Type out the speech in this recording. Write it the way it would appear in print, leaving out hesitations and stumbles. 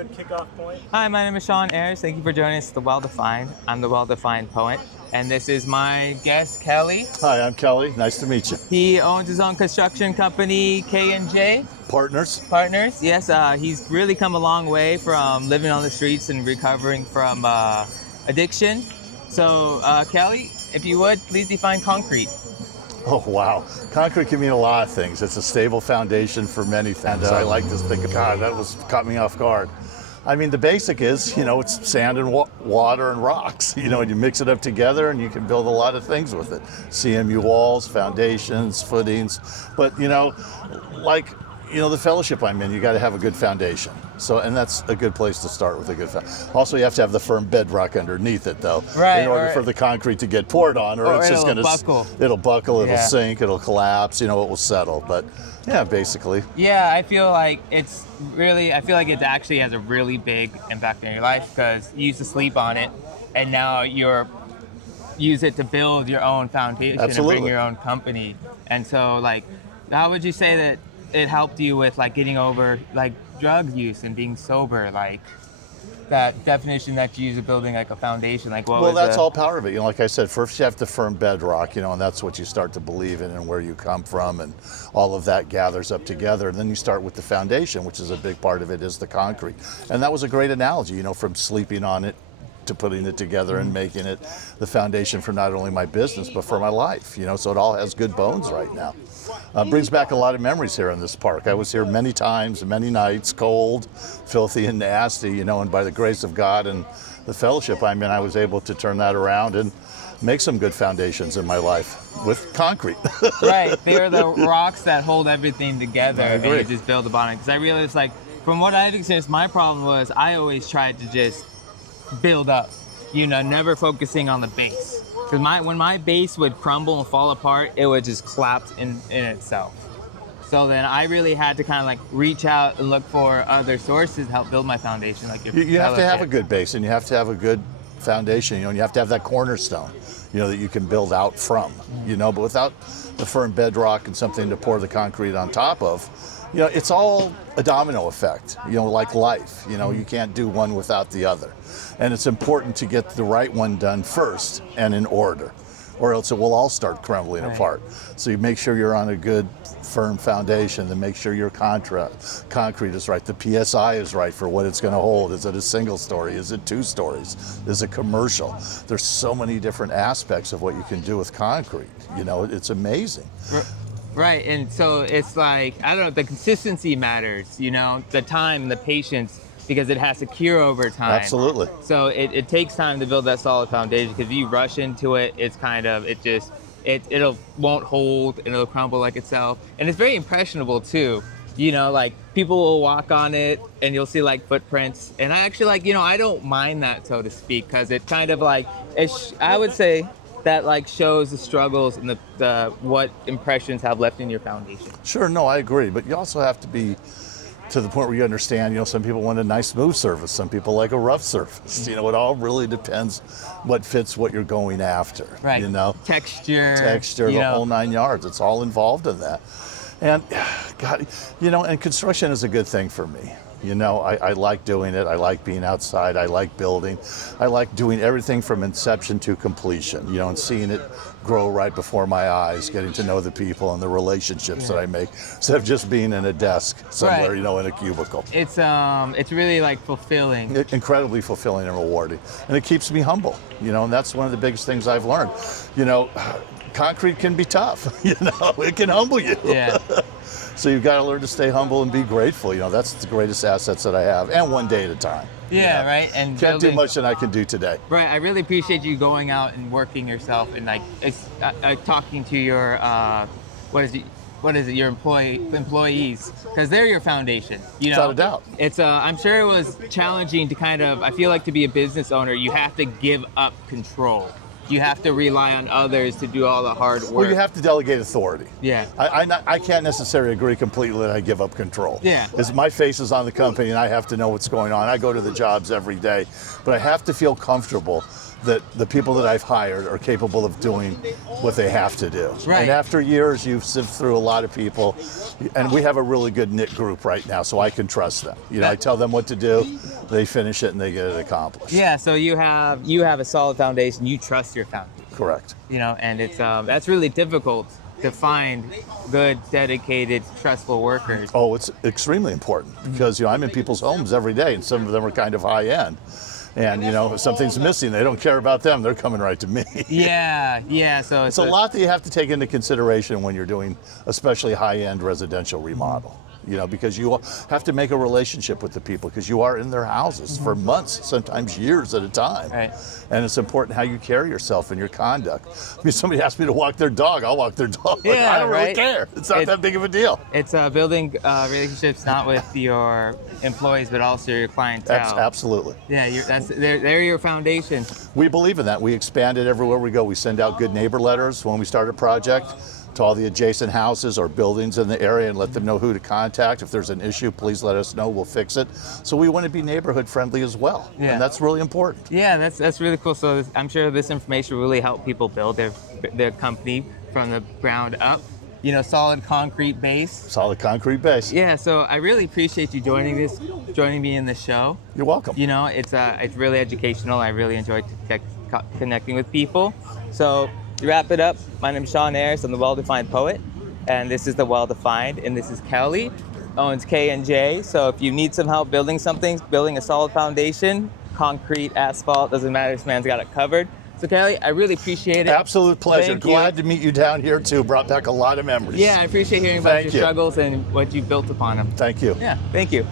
good kickoff point. Hi, my name is Sean Ayers. Thank you for joining us at The Well-Defined. I'm the Well-Defined Poet, and this is my guest, Kelly. Hi, I'm Kelly. Nice to meet you. He owns his own construction company, K&J Partners? Partners. Yes, he's really come a long way from living on the streets and recovering from addiction. So, Kelly, if you would, please define concrete. Oh, wow. Concrete can mean a lot of things. It's a stable foundation for many things. I like to think, God, that caught me off guard. I mean, the basic is, it's sand and water and rocks, and you mix it up together and you can build a lot of things with it. CMU walls, foundations, footings. But, the fellowship I'm in, you got to have a good foundation. And that's a good place to start with a good foundation. Also, you have to have the firm bedrock underneath it, though, right, in order for the concrete to get poured on, or it's just going to buckle. It'll buckle, it'll sink, it'll collapse, it will settle. But yeah, basically. Yeah, I feel like it actually has a really big impact in your life because you used to sleep on it, and now use it to build your own foundation. Absolutely. And bring your own company. And so, how would you say that it helped you with getting over drug use and being sober, that definition that you use of building a foundation? That's all part of it. Like I said, first you have the firm bedrock, and that's what you start to believe in and where you come from, and all of that gathers up together. And then you start with the foundation, which is a big part of it, is the concrete. And that was a great analogy, from sleeping on it to putting it together and making it the foundation for not only my business, but for my life, so it all has good bones right now. Brings back a lot of memories here in this park. I was here many times, many nights, cold, filthy and nasty, and by the grace of God and the fellowship I'm in, I was able to turn that around and make some good foundations in my life with concrete. Right, they're the rocks that hold everything together, and you just build upon it. Because I realized, from what I've experienced, my problem was I always tried to just build up, never focusing on the base. Because when my base would crumble and fall apart, it would just collapse in itself. So then I really had to kind of reach out and look for other sources to help build my foundation. You have to have a good base, and you have to have a good foundation, and you have to have that cornerstone, that you can build out from, but without the firm bedrock and something to pour the concrete on top of, it's all a domino effect, like life. You can't do one without the other. And it's important to get the right one done first and in order, or else it will all start crumbling apart. So you make sure you're on a good, firm foundation, then make sure your concrete is right. The PSI is right for what it's going to hold. Is it a single story? Is it 2 stories? Is it commercial? There's so many different aspects of what you can do with concrete. It's amazing. Right, and so it's I don't know, the consistency matters, the time, the patience, because it has to cure over time. Absolutely. So it takes time to build that solid foundation, because if you rush into it, it's it'll won't hold, and it'll crumble like itself. And it's very impressionable too. People will walk on it and you'll see footprints. And I actually I don't mind that, so to speak, because it kind of I would say that shows the struggles and the what impressions have left in your foundation. Sure, no, I agree. But you also have to be to the point where you understand, some people want a nice smooth surface, some people like a rough surface. It all really depends what fits what you're going after. Right. Texture, the whole 9 yards. It's all involved in that. And God, and construction is a good thing for me. I like doing it. I like being outside. I like building. I like doing everything from inception to completion, and seeing it grow right before my eyes, getting to know the people and the relationships that I make, instead of just being in a desk somewhere, in a cubicle. It's really fulfilling. Incredibly fulfilling and rewarding. And it keeps me humble, and that's one of the biggest things I've learned. Concrete can be tough, it can humble you. Yeah. So you've got to learn to stay humble and be grateful. That's the greatest assets that I have, and one day at a time. Yeah, right. And can't do much than I can do today. Right. I really appreciate you going out and working yourself and talking to your what is it? Your employees, because they're your foundation. Without a doubt. It's I'm sure it was challenging to I feel like to be a business owner, you have to give up control. You have to rely on others to do all the hard work. Well, you have to delegate authority. Yeah. I can't necessarily agree completely that I give up control. Yeah. Because my face is on the company and I have to know what's going on. I go to the jobs every day, but I have to feel comfortable that the people that I've hired are capable of doing what they have to do. Right. And after years, you sift through a lot of people, and we have a really good knit group right now, so I can trust them. You know, I tell them what to do, they finish it, and they get it accomplished. Yeah, so you have a solid foundation. You trust your foundation. Correct. You know, and it's that's really difficult to find good, dedicated, trustful workers. Oh, it's extremely important because, you know, I'm in people's homes every day, and some of them are kind of high end. And, you know, if something's missing, they don't care about them. They're coming right to me. Yeah. So It's a lot that you have to take into consideration when you're doing especially high-end residential remodel. You know, because you have to make a relationship with the people because you are in their houses for months, sometimes years at a time. Right. And it's important how you carry yourself and your conduct. I mean, somebody asks me to walk their dog, I'll walk their dog. Yeah, I don't really right. care. It's not that big of a deal. It's building relationships not with your employees, but also your clientele. Absolutely. Yeah, they're your foundation. We believe in that. We expand it everywhere we go. We send out good neighbor letters when we start a project to all the adjacent houses or buildings in the area and let them know who to contact. If there's an issue, please let us know. We'll fix it. So we want to be neighborhood friendly as well. Yeah. And that's really important. Yeah, that's really cool. So I'm sure this information will really help people build their company from the ground up. You know, solid concrete base. Solid concrete base. Yeah, so I really appreciate you joining me in the show. You're welcome. You know, it's really educational. I really enjoy connecting with people. So to wrap it up, my name is Sean Ayers. I'm the Well-Defined Poet, and this is the Well-Defined, and this is Kelly, owns K&J. So if you need some help building something, building a solid foundation, concrete, asphalt, doesn't matter, this man's got it covered. So Kelly, I really appreciate it. Absolute pleasure. Thank you. Glad to meet you down here too. Brought back a lot of memories. Yeah, I appreciate hearing about Thank your you. struggles and what you built upon them. Thank you. Yeah, thank you.